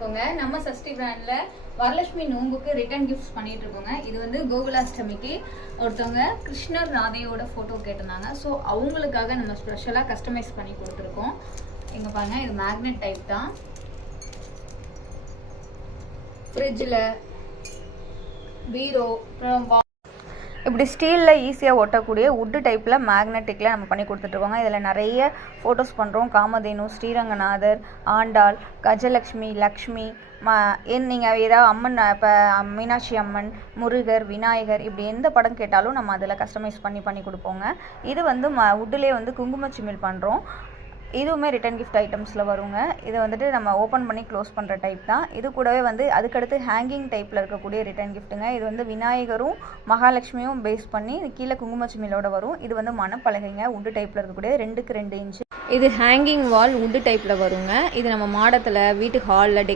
வணக்கங்க. நம்ம சஷ்டி பிராண்ட்ல வரலட்சுமி நோம்புக்கு ரிட்டர்ன் கிஃப்ட்ஸ் பண்ணிட்டு இருக்கோங்க. இது வந்து கோகுலாஷ்டமிக்கு ஒருத்தவங்க கிருஷ்ணர் ராதையோட போட்டோ கேட்டிருந்தாங்க. ஸோ அவங்களுக்காக நம்ம ஸ்பெஷலாக கஸ்டமைஸ் பண்ணி கொடுத்துருக்கோம். இங்கே பாருங்க, இது மேக்னெட் டைப் தான். ஃப்ரிட்ஜில், பீரோ, இப்படி ஸ்டீலில் ஈஸியாக ஒட்டக்கூடிய உட்டு டைப்பில் மேக்னெட்டிக்கில் நம்ம பண்ணி கொடுத்துட்ருக்கோங்க. இதில் நிறைய ஃபோட்டோஸ் பண்ணுறோம். காமதேனு, ஸ்ரீரங்கநாதர், ஆண்டாள், கஜலக்ஷ்மி, லக்ஷ்மி, நீங்கள் ஏதாவது அம்மன், இப்போ மீனாட்சி அம்மன், முருகர், விநாயகர், இப்படி எந்த படம் கேட்டாலும் நம்ம அதில் கஸ்டமைஸ் பண்ணி கொடுப்போங்க. இது வந்து உட்டுலேயே வந்து குங்குமச்சிமிழ் பண்ணுறோம். இதுவுமே ரிட்டன் கிஃப்ட் ஐட்டம்ஸில் வருங்க. இதை வந்துட்டு நம்ம ஓப்பன் பண்ணி க்ளோஸ் பண்ணுற டைப் தான். இது கூடவே வந்து அதுக்கடுத்து ஹேங்கிங் டைப்பில் இருக்கக்கூடிய ரிட்டன் கிஃப்ட்டுங்க. இது வந்து விநாயகரும் மகாலட்சுமியும் பேஸ் பண்ணி கீழே குங்குமச்சிமிழோட வரும். இது வந்து மணப்பலகைங்க, உட்டு டைப்பில் இருக்கக்கூடிய 2x2 இன்ச்சு. இது ஹேங்கிங் வால் உட்டு டைப்பில் வருங்க. இது நம்ம மாடத்தில், வீட்டு ஹாலில்